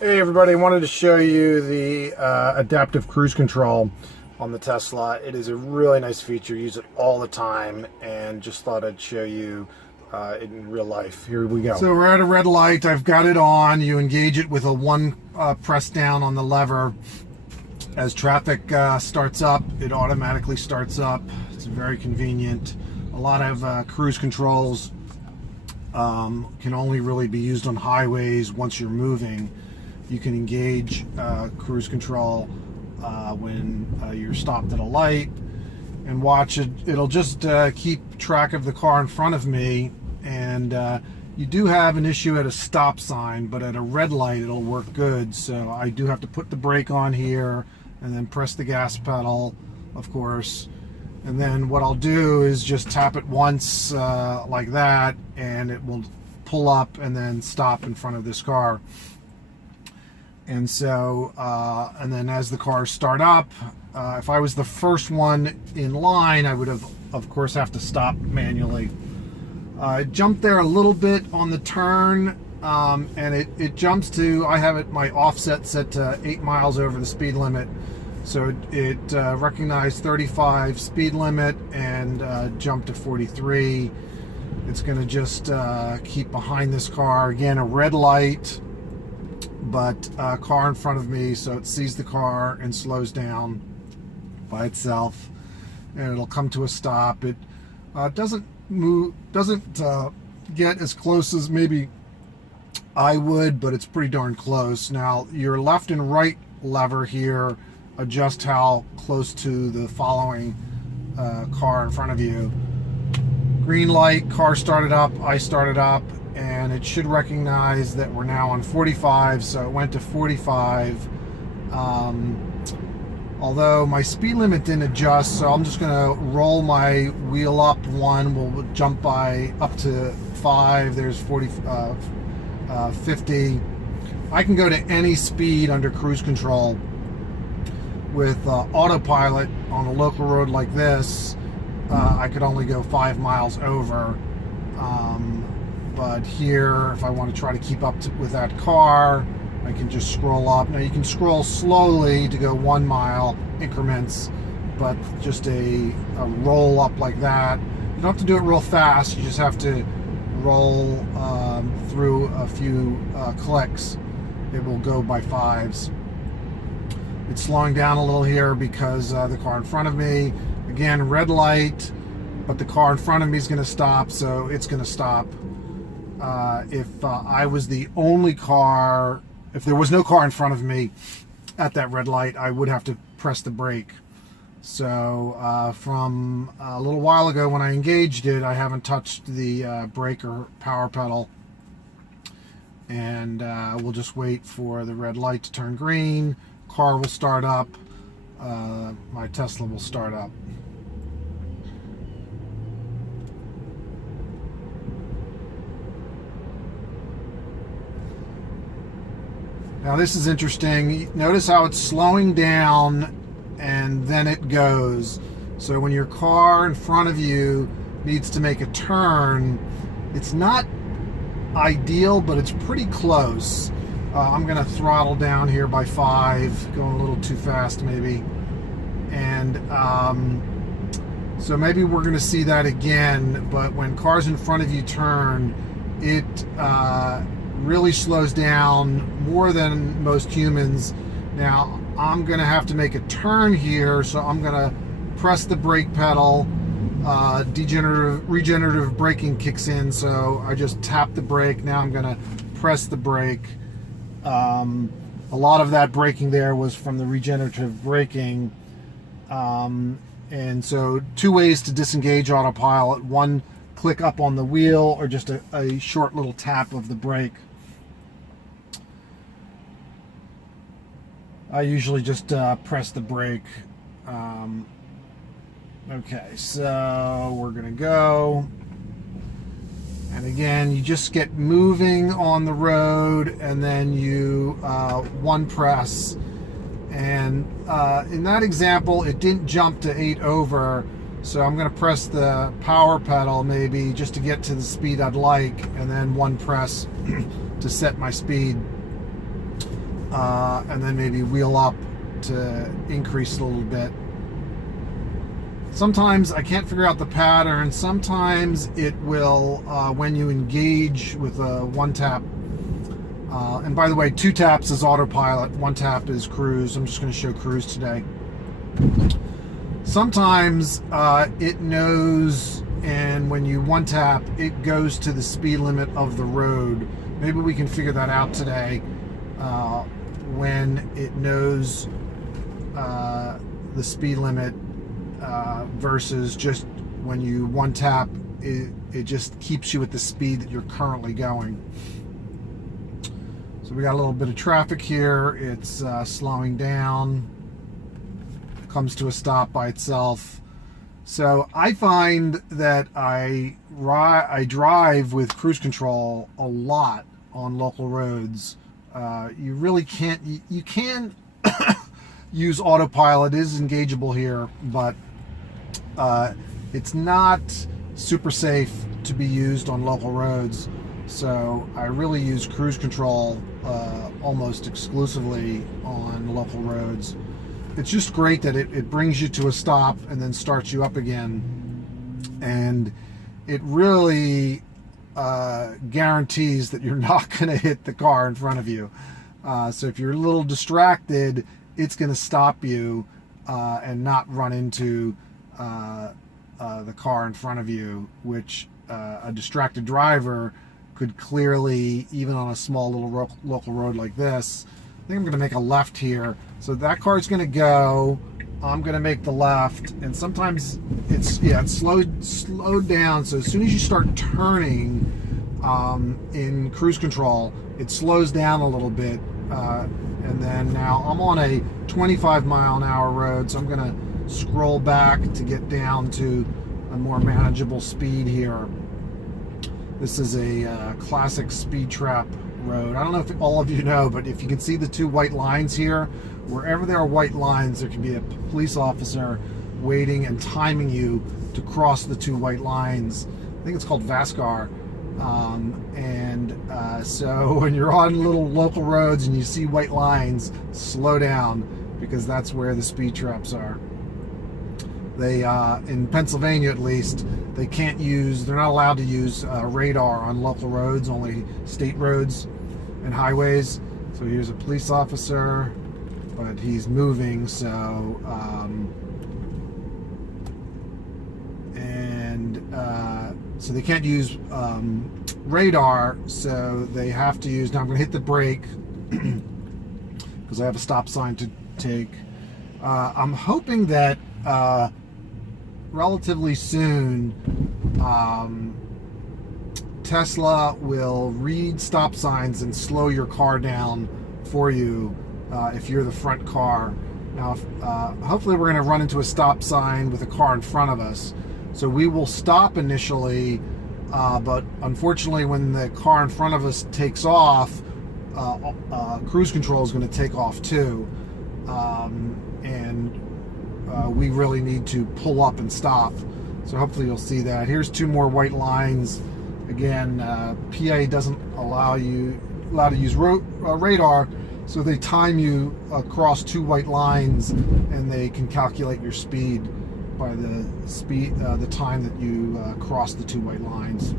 Hey everybody, I wanted to show you the adaptive cruise control on the Tesla. It is a really nice feature, use it all the time, and just thought I'd show you in real life. Here we go. So we're at a red light, I've got it on. You engage it with a one press down on the lever. As traffic starts up, it automatically starts up. It's very convenient. A lot of cruise controls can only really be used on highways once you're moving. You can engage cruise control when you're stopped at a light and watch it. It'll just keep track of the car in front of me, and you do have an issue at a stop sign, but at a red light it'll work good. So I do have to put the brake on here and then press the gas pedal, of course, and then what I'll do is just tap it once like that, and it will pull up and then stop in front of this car. And so, and then as the cars start up, if I was the first one in line, I would of course, have to stop manually. I jumped there a little bit on the turn, and it jumps to, I have it, my offset set to 8 miles over the speed limit. So it recognized 35 speed limit and jumped to 43. It's gonna just keep behind this car. Again, a red light, but a car in front of me, so it sees the car and slows down by itself, and it'll come to a stop. It doesn't get as close as maybe I would, but it's pretty darn close. Now your left and right lever here adjust how close to the following car in front of you. Green light, car started up, I started up, and it should recognize that we're now on 45, so it went to 45. Although my speed limit didn't adjust, so I'm just gonna roll my wheel up one. We'll jump by up to 5. There's 40, 50. I can go to any speed under cruise control. With autopilot on a local road like this, I could only go 5 miles over. But here, if I want to try to keep up with that car, I can just scroll up. Now you can scroll slowly to go 1 mile increments, but just a roll up like that. You don't have to do it real fast. You just have to roll through a few clicks. It will go by 5s. It's slowing down a little here because the car in front of me, again, red light, but the car in front of me is going to stop, so it's going to stop. If I was the only car, if there was no car in front of me at that red light, I would have to press the brake. So from a little while ago when I engaged it, I haven't touched the brake or power pedal. And we'll just wait for the red light to turn green. Car will start up. My Tesla will start up. Now this is interesting. Notice how it's slowing down and then it goes. So when your car in front of you needs to make a turn, it's not ideal, but it's pretty close. I'm going to throttle down here by 5, going a little too fast maybe. And so maybe we're going to see that again, but when cars in front of you turn, it really slows down more than most humans. Now I'm going to have to make a turn here, so I'm going to press the brake pedal. Regenerative braking kicks in, so I just tap the brake. Now I'm going to press the brake. A lot of that braking there was from the regenerative braking. And so 2 ways to disengage autopilot: one, click up on the wheel, or just a short little tap of the brake. I usually just press the brake. Okay, so we're gonna go. And again, you just get moving on the road, and then you one press. And in that example, it didn't jump to 8 over, so I'm going to press the power pedal maybe just to get to the speed I'd like, and then one press to set my speed. and then maybe wheel up to increase it a little bit. Sometimes I can't figure out the pattern. Sometimes it will, when you engage with a one tap, and by the way, 2 taps is autopilot, 1 tap is cruise. I'm just going to show cruise today. Sometimes it knows, and when you 1 tap, it goes to the speed limit of the road. Maybe we can figure that out today, when it knows the speed limit versus just when you 1 tap, it just keeps you at the speed that you're currently going. So we got a little bit of traffic here. It's slowing down, comes to a stop by itself. So I find that I drive with cruise control a lot on local roads. You really can't, you can use autopilot. It is engageable here, but it's not super safe to be used on local roads. So I really use cruise control almost exclusively on local roads. It's just great that it brings you to a stop and then starts you up again. And it really guarantees that you're not going to hit the car in front of you. So if you're a little distracted, it's going to stop you and not run into the car in front of you, which a distracted driver could clearly, even on a small little local road like this. I think I'm going to make a left here. So that car's going to go. I'm going to make the left. And sometimes it's slowed down. So as soon as you start turning in cruise control, it slows down a little bit. And then now I'm on a 25-mile-an-hour road, so I'm going to scroll back to get down to a more manageable speed here. This is a classic speed trap road. I don't know if all of you know, but if you can see the 2 white lines here, wherever there are white lines, there can be a police officer waiting and timing you to cross the 2 white lines. I think it's called VASCAR. So when you're on little local roads and you see white lines, slow down, because that's where the speed traps are. They, in Pennsylvania at least, they're not allowed to use radar on local roads, only state roads and highways. So here's a police officer, but he's moving, so, so they can't use radar, so they have to use, now I'm going to hit the brake because I have a stop sign to take. I'm hoping that relatively soon Tesla will read stop signs and slow your car down for you if you're the front car. Now, hopefully we're going to run into a stop sign with a car in front of us. So we will stop initially, but unfortunately when the car in front of us takes off, cruise control is going to take off too. We really need to pull up and stop. So hopefully you'll see that. Here's 2 more white lines. Again, PA doesn't allow to use radar, so they time you across 2 white lines, and they can calculate your speed by the time that you cross the 2 white lines.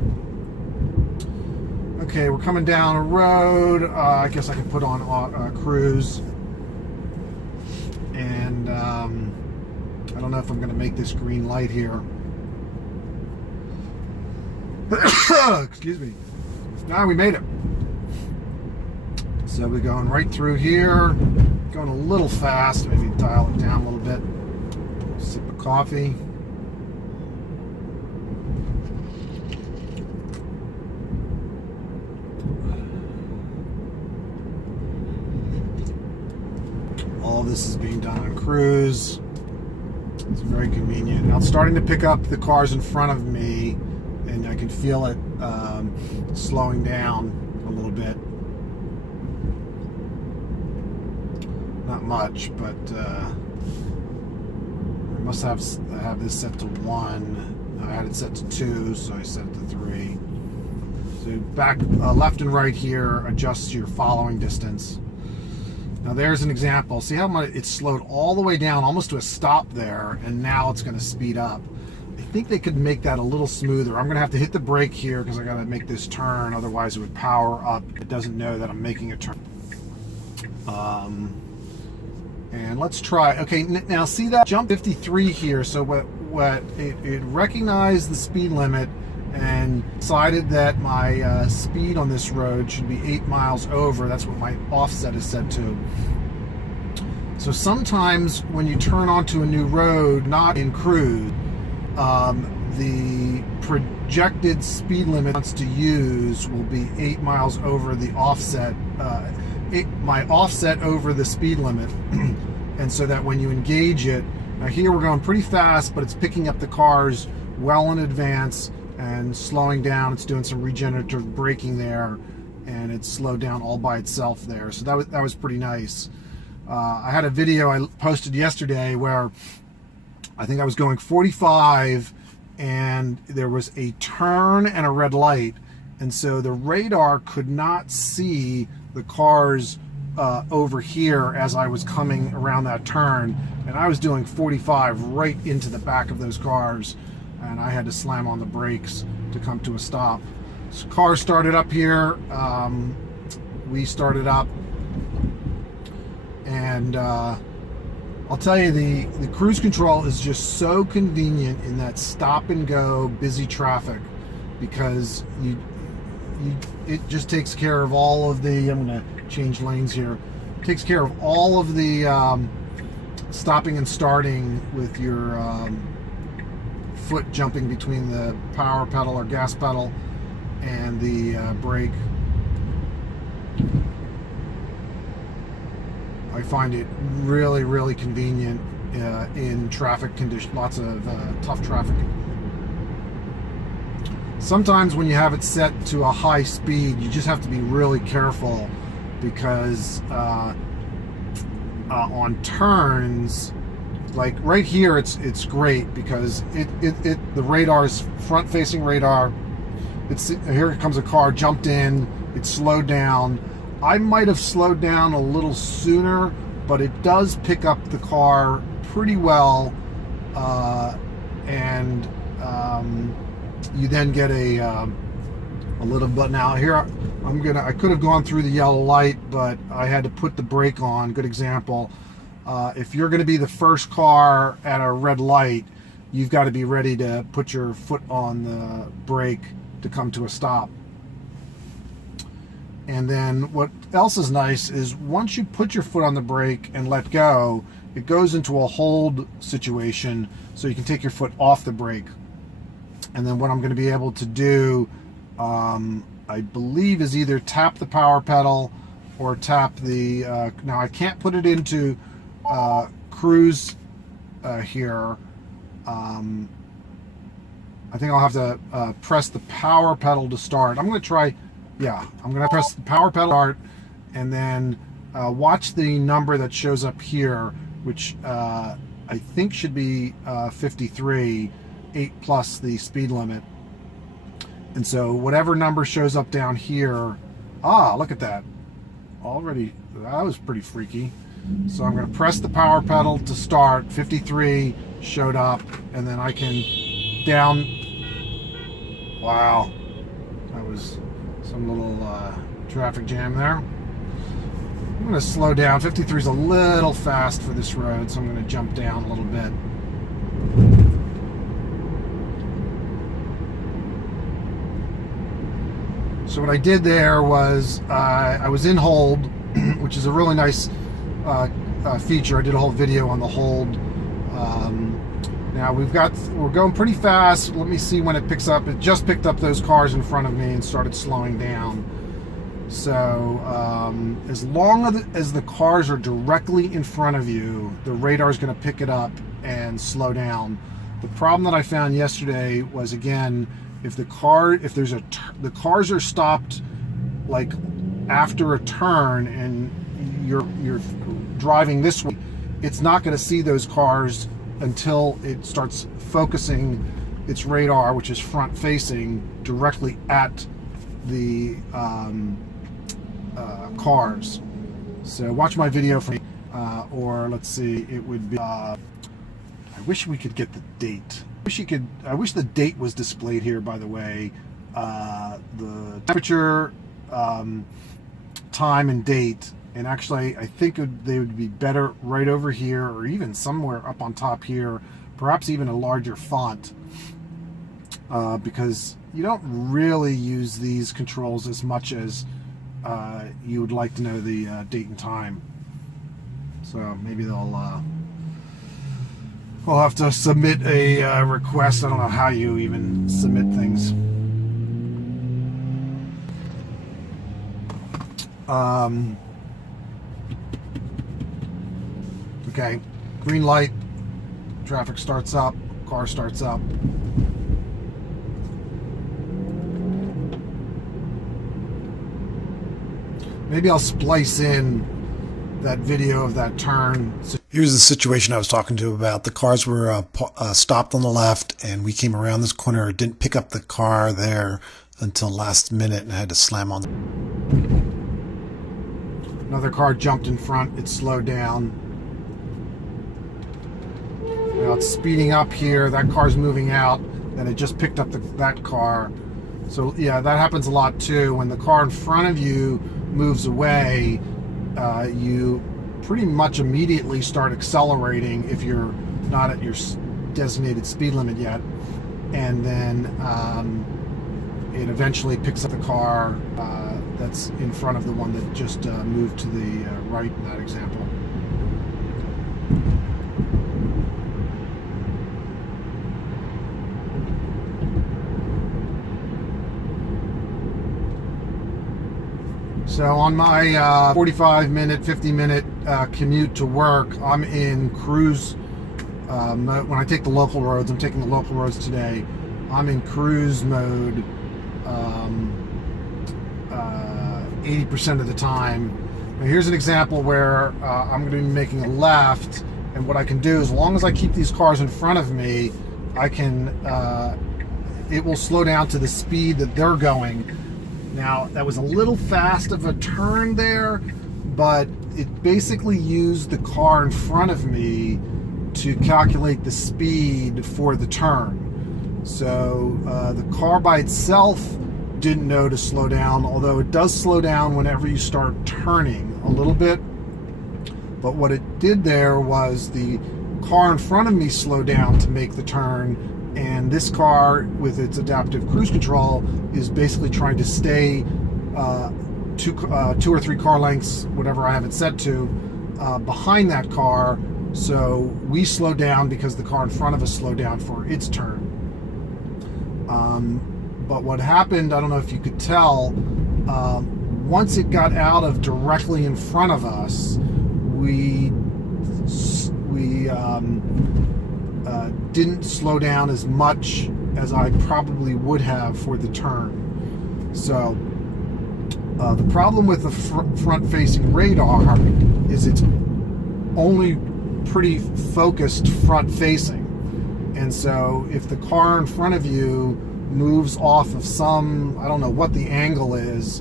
Okay, we're coming down a road. I guess I can put on cruise, and I don't know if I'm going to make this green light here. Excuse me. Now we made it. So we're going right through here, going a little fast, maybe dial it down a little bit. Sip of coffee. All this is being done on cruise. It's very convenient. Now it's starting to pick up the cars in front of me, and I can feel it slowing down a little bit. Not much, but I must have this set to 1. I had it set to 2, so I set it to 3. So back left and right here adjusts your following distance. Now there's an example. See how much it slowed all the way down, almost to a stop there, and now it's going to speed up. I think they could make that a little smoother. I'm going to have to hit the brake here because I got to make this turn, otherwise it would power up. It doesn't know that I'm making a turn. And let's try. Okay, now see that jump 53 here. So what it recognized the speed limit and decided that my speed on this road should be 8 miles over. That's what my offset is set to. So sometimes when you turn onto a new road, not in cruise, the projected speed limit wants to use will be 8 miles over the offset, my offset over the speed limit. And so that when you engage it, now here we're going pretty fast, but it's picking up the cars well in advance and slowing down. It's doing some regenerative braking there, and it's slowed down all by itself there. So that was pretty nice. I had a video I posted yesterday where I think I was going 45 and there was a turn and a red light, and so the radar could not see the cars over here as I was coming around that turn, and I was doing 45 right into the back of those cars, and I had to slam on the brakes to come to a stop. So car started up here, we started up, and I'll tell you, the cruise control is just so convenient in that stop and go busy traffic, because it just takes care of all of the, I'm going to change lanes here, it takes care of all of the stopping and starting with your foot jumping between the power pedal or gas pedal and the brake. I find it really, really convenient in traffic conditions, lots of tough traffic. Sometimes when you have it set to a high speed, you just have to be really careful, because on turns, like right here, it's great because the radar is front-facing radar. Here comes a car, jumped in, it slowed down. I might have slowed down a little sooner, but it does pick up the car pretty well, and you then get a little. But now here I could have gone through the yellow light, but I had to put the brake on. Good example. If you're going to be the first car at a red light, you've got to be ready to put your foot on the brake to come to a stop. And then what else is nice is once you put your foot on the brake and let go, it goes into a hold situation, so you can take your foot off the brake. And then what I'm going to be able to do, I believe, is either tap the power pedal or tap the, now I can't put it into cruise here. I think I'll have to press the power pedal to start. I'm going to try, yeah, I'm going to press the power pedal start, and then watch the number that shows up here, which I think should be 53, 8 plus the speed limit. And so whatever number shows up down here, look at that. Already, that was pretty freaky. So I'm going to press the power pedal to start. 53 showed up, and then I can down. Wow, that was some little traffic jam there. I'm going to slow down. 53 is a little fast for this road, so I'm going to jump down a little bit. So what I did there was I was in hold, which is a really nice feature. I did a whole video on the hold. Now we're going pretty fast. Let me see when it picks up. It just picked up those cars in front of me and started slowing down. So as long as the cars are directly in front of you, the radar is going to pick it up and slow down. The problem that I found yesterday was, again, if the cars are stopped like after a turn and you're driving this way, it's not going to see those cars until it starts focusing its radar, which is front facing, directly at the cars. So watch my video for or let's see, it would be I wish we could get the date. I wish the date was displayed here, by the way. The temperature, time and date, and actually I think they would be better right over here, or even somewhere up on top here, perhaps even a larger font, because you don't really use these controls as much as you would like to know the date and time. So maybe we'll have to submit a request. I don't know how you even submit things. Okay, green light, traffic starts up, car starts up. Maybe I'll splice in that video of that turn. Here's the situation I was talking to about. The cars were stopped on the left, and we came around this corner. It didn't pick up the car there until last minute, and I had to slam on. Another car jumped in front. It slowed down. Now it's speeding up here. That car's moving out, and it just picked up that car. So yeah, that happens a lot too. When the car in front of you moves away, you pretty much immediately start accelerating if you're not at your designated speed limit yet, and then it eventually picks up the car that's in front of the one that just moved to the right in that example. So on my 45-minute, 50-minute commute to work, I'm in cruise mode. When I take the local roads, I'm taking the local roads today, I'm in cruise mode 80% of the time. Now here's an example where I'm going to be making a left, and what I can do, as long as I keep these cars in front of me, I can, it will slow down to the speed that they're going. Now, that was a little fast of a turn there, but it basically used the car in front of me to calculate the speed for the turn. So the car by itself didn't know to slow down, although it does slow down whenever you start turning a little bit. But what it did there was the car in front of me slowed down to make the turn, and this car with its adaptive cruise control is basically trying to stay two or three car lengths, whatever I have it set to, behind that car. So we slow down because the car in front of us slowed down for its turn. But what happened, I don't know if you could tell, once it got out of directly in front of us, we didn't slow down as much as I probably would have for the turn. So the problem with the front-facing radar is it's only pretty focused front-facing, and so if the car in front of you moves off of some, I don't know what the angle is,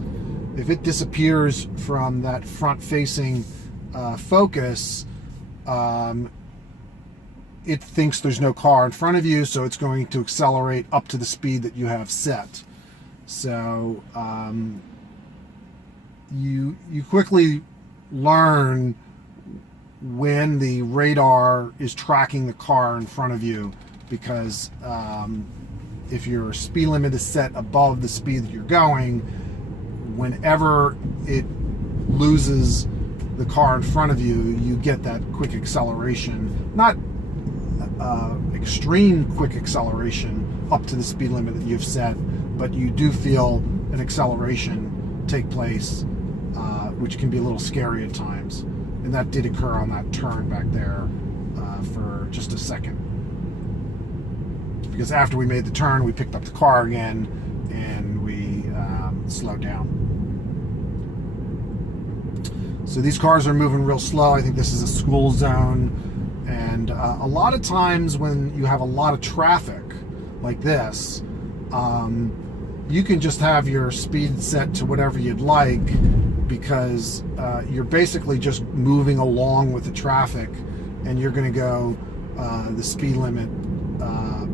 if it disappears from that front-facing focus, it thinks there's no car in front of you, so it's going to accelerate up to the speed that you have set. So you quickly learn when the radar is tracking the car in front of you, because if your speed limit is set above the speed that you're going, whenever it loses the car in front of you, you get that quick acceleration. Not extreme quick acceleration up to the speed limit that you've set, but you do feel an acceleration take place, which can be a little scary at times. And that did occur on that turn back there for just a second. Because after we made the turn, we picked up the car again and we slowed down. So these cars are moving real slow. I think this is a school zone. And a lot of times when you have a lot of traffic like this, you can just have your speed set to whatever you'd like, because you're basically just moving along with the traffic, and you're going to go the speed limit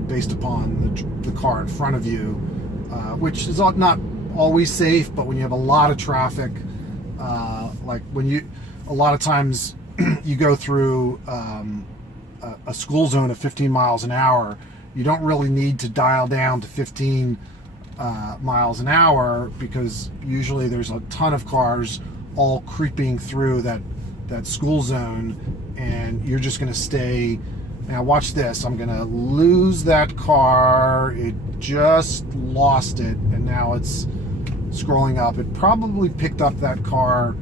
based upon the car in front of you, which is not always safe, but when you have a lot of traffic, like a lot of times you go through a school zone of 15 miles an hour, you don't really need to dial down to 15 miles an hour, because usually there's a ton of cars all creeping through that school zone, and you're just going to stay. Now watch this, I'm going to lose that car. It just lost it, and now it's scrolling up. It probably picked up that car.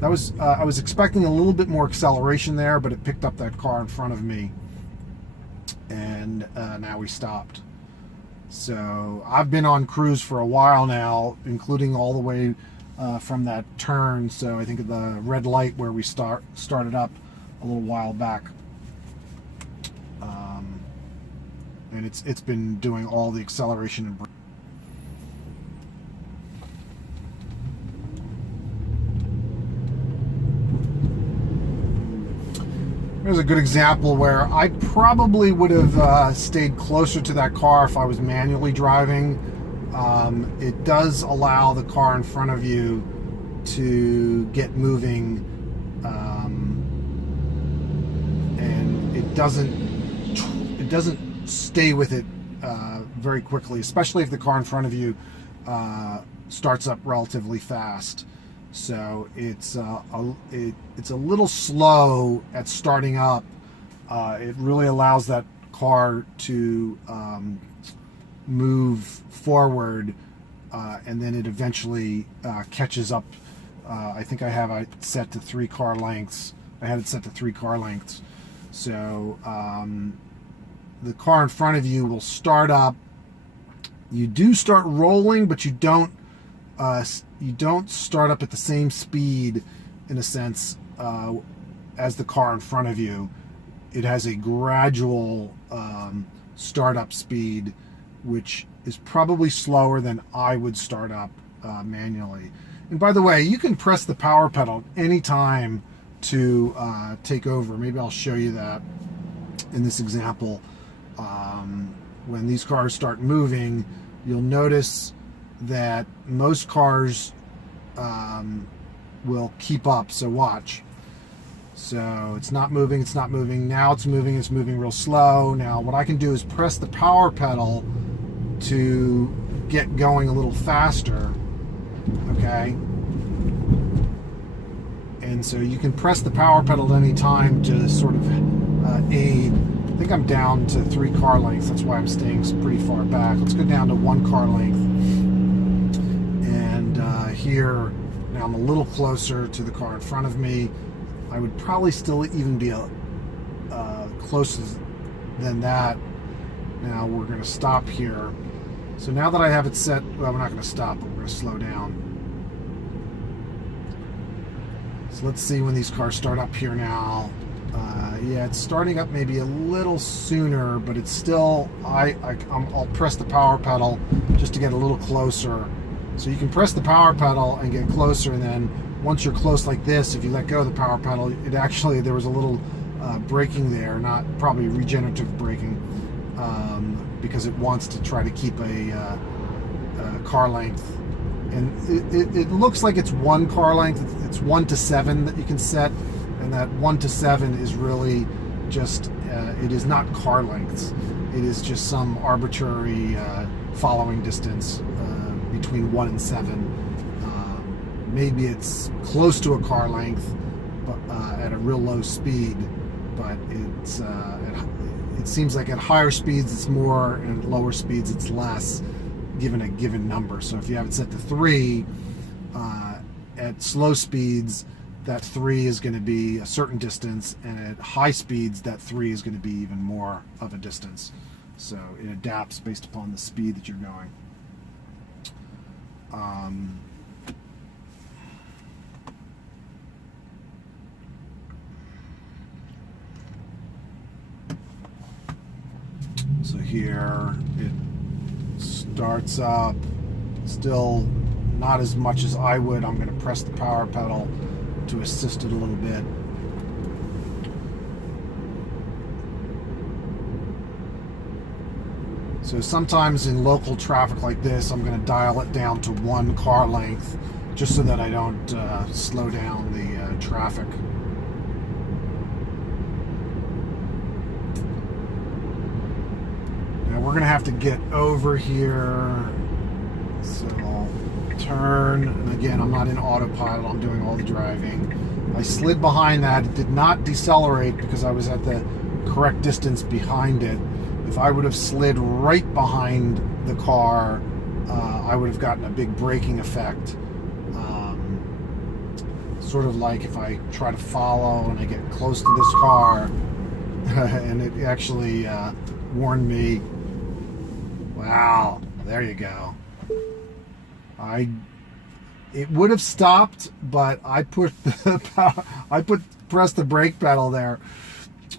That was I was expecting a little bit more acceleration there, but it picked up that car in front of me, and now we stopped. So I've been on cruise for a while now, including all the way from that turn. So I think the red light where we started up a little while back, and it's been doing all the acceleration and braking. Here's a good example where I probably would have stayed closer to that car if I was manually driving. It does allow the car in front of you to get moving, and it doesn't stay with it very quickly, especially if the car in front of you starts up relatively fast. So it's a little slow at starting up. It really allows that car to move forward, and then it eventually catches up. I think I have it set to 3 car lengths. I had it set to 3 car lengths. So the car in front of you will start up. You do start rolling, but you don't start up at the same speed, in a sense, as the car in front of you. It has a gradual startup speed, which is probably slower than I would start up manually. And by the way, you can press the power pedal anytime to take over. Maybe I'll show you that in this example. When these cars start moving, you'll notice that most cars will keep up. So watch. So it's not moving, now it's moving real slow. Now what I can do is press the power pedal to get going a little faster, okay? And so you can press the power pedal at any time to sort of aid. I think I'm down to 3 car lengths, that's why I'm staying pretty far back. Let's go down to 1 car length. And here, now I'm a little closer to the car in front of me. I would probably still even be closer than that. Now we're going to stop here. So now that I have it set, well, we're not going to stop, but we're going to slow down. So let's see when these cars start up here now. Yeah, it's starting up maybe a little sooner, but it's still, I'll press the power pedal just to get a little closer. So you can press the power pedal and get closer, and then once you're close like this, if you let go of the power pedal, it actually, there was a little braking there, not probably regenerative braking, because it wants to try to keep a car length. And it looks like it's 1 car length. It's 1 to 7 that you can set, and that 1 to 7 is really just, it is not car lengths. It is just some arbitrary following distance between 1 and 7. Maybe it's close to a car length, but at a real low speed. But it seems like at higher speeds it's more, and at lower speeds it's less, given a given number. So if you have it set to 3, at slow speeds, that 3 is going to be a certain distance, and at high speeds, that 3 is going to be even more of a distance. So it adapts based upon the speed that you're going. So here it starts up, still not as much as I would. I'm going to press the power pedal to assist it a little bit. So sometimes in local traffic like this, I'm going to dial it down to 1 car length just so that I don't slow down the traffic. Now we're going to have to get over here. So I'll turn, and again, I'm not in autopilot, I'm doing all the driving. I slid behind that. It did not decelerate because I was at the correct distance behind it. If I would have slid right behind the car, I would have gotten a big braking effect. Sort of like if I try to follow and I get close to this car, and it actually warned me. Wow, there you go. It would have stopped, but I put pressed the brake pedal there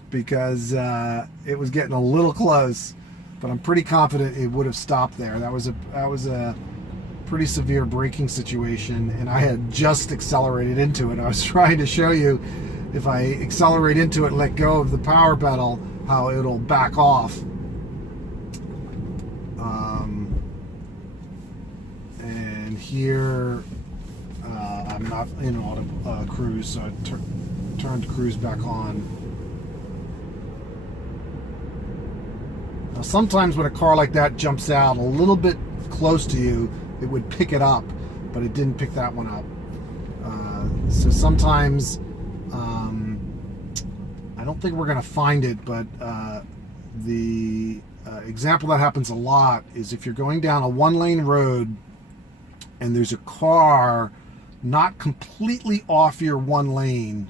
because it was getting a little close, but I'm pretty confident it would have stopped there. That was a pretty severe braking situation, and I had just accelerated into it. I was trying to show you if I accelerate into it, let go of the power pedal, how it'll back off. And here I'm not in auto cruise, so I turned cruise back on. Now sometimes when a car like that jumps out a little bit close to you, it would pick it up, but it didn't pick that one up. So sometimes, I don't think we're going to find it, but the example that happens a lot is if you're going down a 1-lane road and there's a car not completely off your 1 lane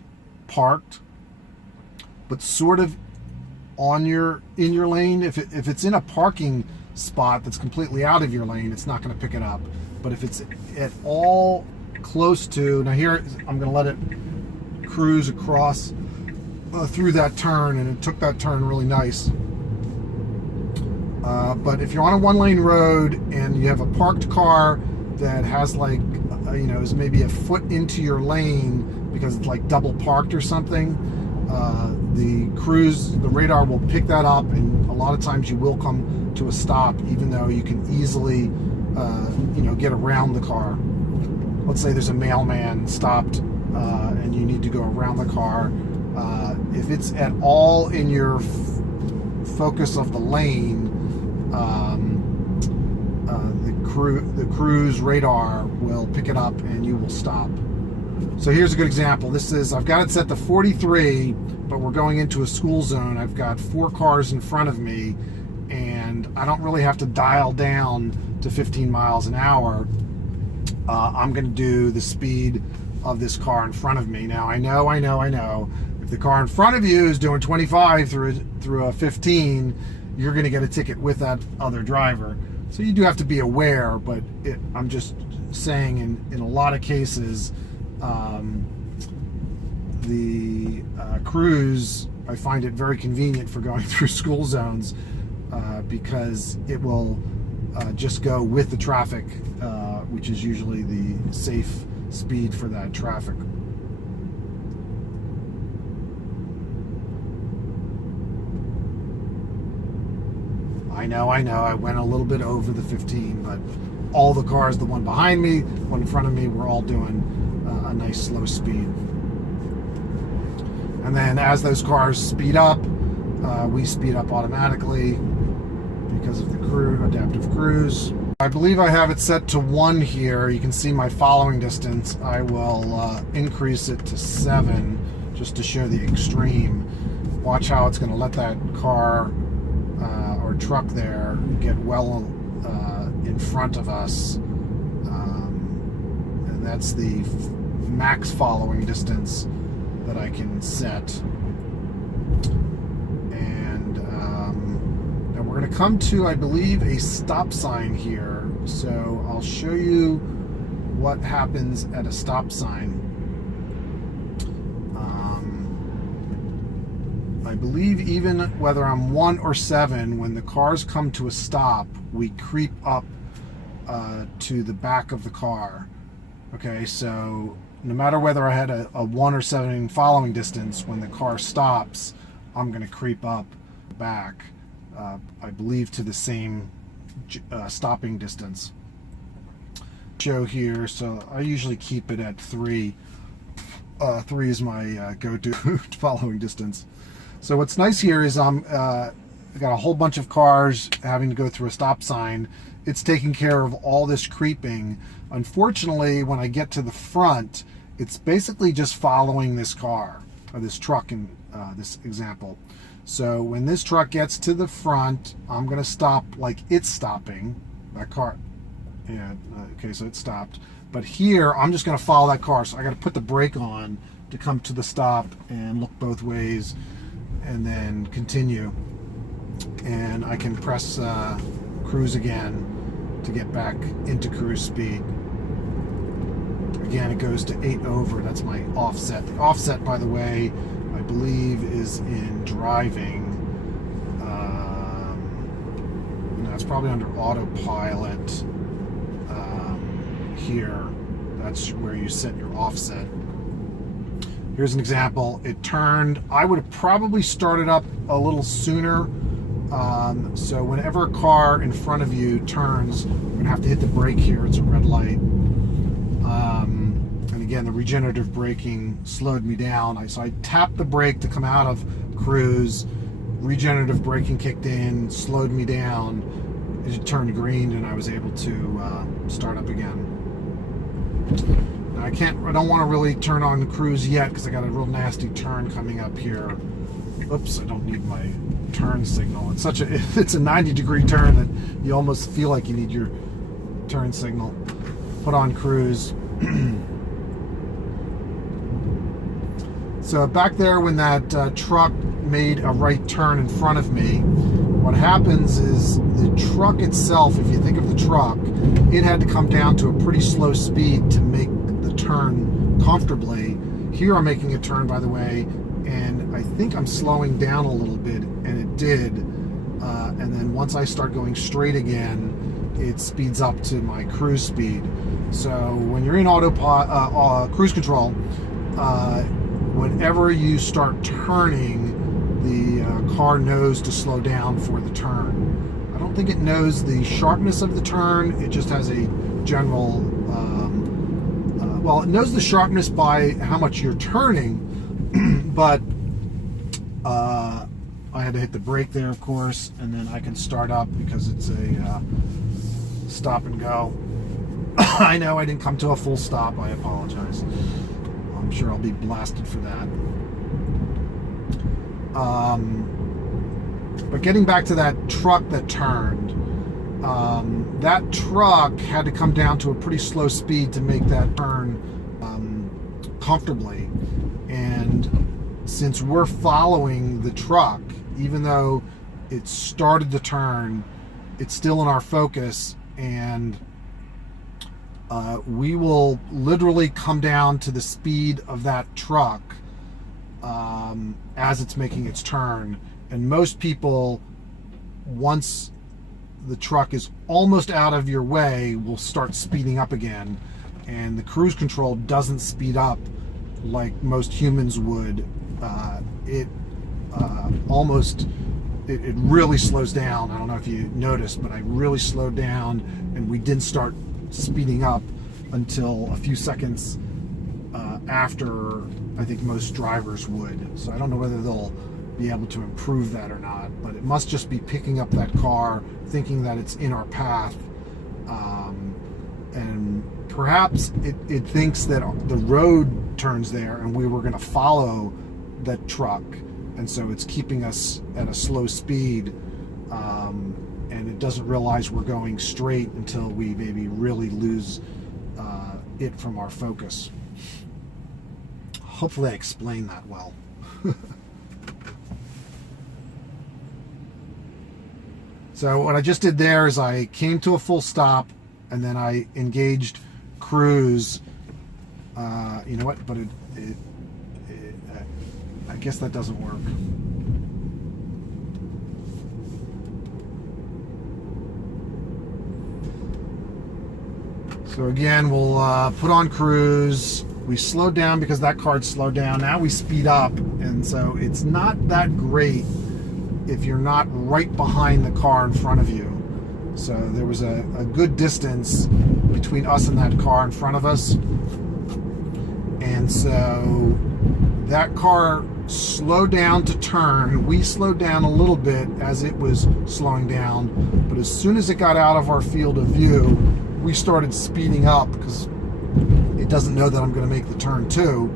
parked, but sort of in your lane. If it's in a parking spot that's completely out of your lane, it's not going to pick it up. But if it's at all close to, now here I'm going to let it cruise across through that turn, and it took that turn really nice. But if you're on a 1-lane road and you have a parked car that has like is maybe a foot into your lane because it's like double parked or something, the radar will pick that up, and a lot of times you will come to a stop even though you can easily get around the car. Let's say there's a mailman stopped and you need to go around the car. If it's at all in your focus of the lane, the cruise radar will pick it up and you will stop. So here's a good example. I've got it set to 43, but we're going into a school zone. I've got 4 cars in front of me, and I don't really have to dial down to 15 miles an hour. I'm going to do the speed of this car in front of me. Now, I know. If the car in front of you is doing 25 through a 15, you're going to get a ticket with that other driver. So you do have to be aware, but I'm just saying in a lot of cases, the cruise, I find it very convenient for going through school zones because it will just go with the traffic, which is usually the safe speed for that traffic. I know, I went a little bit over the 15, but all the cars, the one behind me, the one in front of me, were all doing a nice slow speed. And then as those cars speed up, we speed up automatically because of the adaptive cruise. I believe I have it set to 1 here. You can see my following distance. I will increase it to 7 just to show the extreme. Watch how it's going to let that car or truck there get well in front of us. And that's the max following distance that I can set. And now we're going to come to, I believe, a stop sign here. So I'll show you what happens at a stop sign. I believe even whether I'm 1 or 7, when the cars come to a stop, we creep up to the back of the car. Okay, so no matter whether I had a 1 or 7 following distance, when the car stops, I'm going to creep up back, I believe, to the same stopping distance. Show here, so I usually keep it at 3. 3 is my go-to following distance. So what's nice here is I got a whole bunch of cars having to go through a stop sign. It's taking care of all this creeping. Unfortunately, when I get to the front, it's basically just following this car, or this truck in this example. So when this truck gets to the front, I'm going to stop like it's stopping. That car, yeah, okay, so it stopped. But here, I'm just going to follow that car. So I got to put the brake on to come to the stop and look both ways and then continue. And I can press cruise again to get back into cruise speed. Again, it goes to 8 over. That's my offset. The offset, by the way, I believe is in driving. No, it's probably under autopilot. Here, that's where you set your offset. Here's an example. It turned. I would have probably started up a little sooner. So whenever a car in front of you turns, you're going to have to hit the brake here. It's a red light. And again, the regenerative braking slowed me down. So I tapped the brake to come out of cruise. Regenerative braking kicked in, slowed me down. It turned green, and I was able to start up again. Now I don't want to really turn on the cruise yet because I got a real nasty turn coming up here. Oops, I don't need my turn signal. It's a 90-degree turn that you almost feel like you need your turn signal. Put on cruise. So back there, when that truck made a right turn in front of me, what happens is the truck itself, if you think of the truck, it had to come down to a pretty slow speed to make the turn comfortably. Here I'm making a turn, by the way, and I think I'm slowing down a little bit, and it did. And then once I start going straight again, it speeds up to my cruise speed. So when you're in cruise control, whenever you start turning, the car knows to slow down for the turn. I don't think it knows the sharpness of the turn. It just has a general, well, it knows the sharpness by how much you're turning, but I had to hit the brake there, of course, and then I can start up because it's a stop and go. I know I didn't come to a full stop. I apologize. I'm sure I'll be blasted for that. But getting back to that truck that turned, that truck had to come down to a pretty slow speed to make that turn comfortably. And since we're following the truck, even though it started the turn, it's still in our focus, and we will literally come down to the speed of that truck as it's making its turn. And most people, once the truck is almost out of your way, will start speeding up again, and the cruise control doesn't speed up like most humans would. It really slows down. I don't know if you noticed, but I really slowed down, and we didn't start speeding up until a few seconds after I think most drivers would. So I don't know whether they'll be able to improve that or not, but it must just be picking up that car, thinking that it's in our path, and perhaps it thinks that the road turns there and we were going to follow that truck, and so it's keeping us at a slow speed, and it doesn't realize we're going straight until we maybe really lose it from our focus. Hopefully I explained that well. So what I just did there is I came to a full stop, and then I engaged cruise. You know what? But I guess that doesn't work. So again, we'll put on cruise. We slow down because that car's slowed down. Now we speed up, and so it's not that great if you're not right behind the car in front of you. So there was a good distance between us and that car in front of us. And so that car slowed down to turn. We slowed down a little bit as it was slowing down. But as soon as it got out of our field of view, we started speeding up because it doesn't know that I'm going to make the turn too.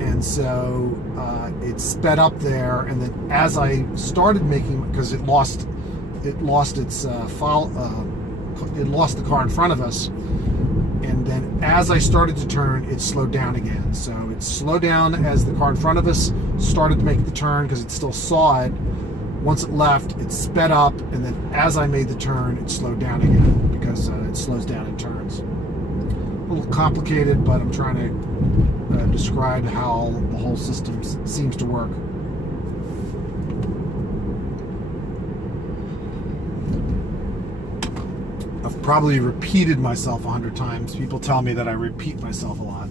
And so it sped up there. And then as I started making, because it lost its it lost the car in front of us, and then as I started to turn, it slowed down again. So it slowed down as the car in front of us started to make the turn because it still saw it. Once it left, it sped up, and then as I made the turn, it slowed down again because it slows down in turns. A little complicated, but I'm trying to describe how the whole system seems to work. I've probably repeated myself 100 times. People tell me that I repeat myself a lot.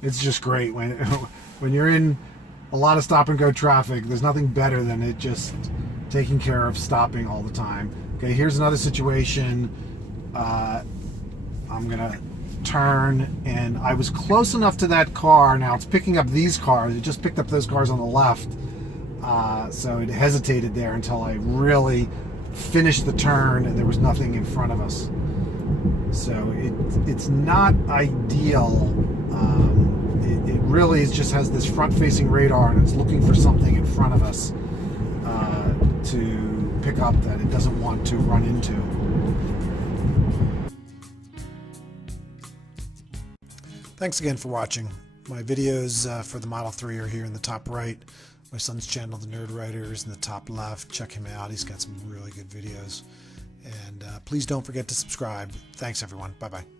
It's just great when you're in a lot of stop and go traffic. There's nothing better than it just taking care of stopping all the time. Okay, here's another situation. I'm gonna turn, and I was close enough to that car. Now it's picking up these cars. It just picked up those cars on the left, so it hesitated there until I really finished the turn and there was nothing in front of us. So it's not ideal. It really just has this front-facing radar, and it's looking for something in front of us to pick up that it doesn't want to run into. Thanks again for watching. My videos for the Model 3 are here in the top right. My son's channel, The Nerd Writer, is in the top left. Check him out. He's got some really good videos. And please don't forget to subscribe. Thanks, everyone. Bye-bye.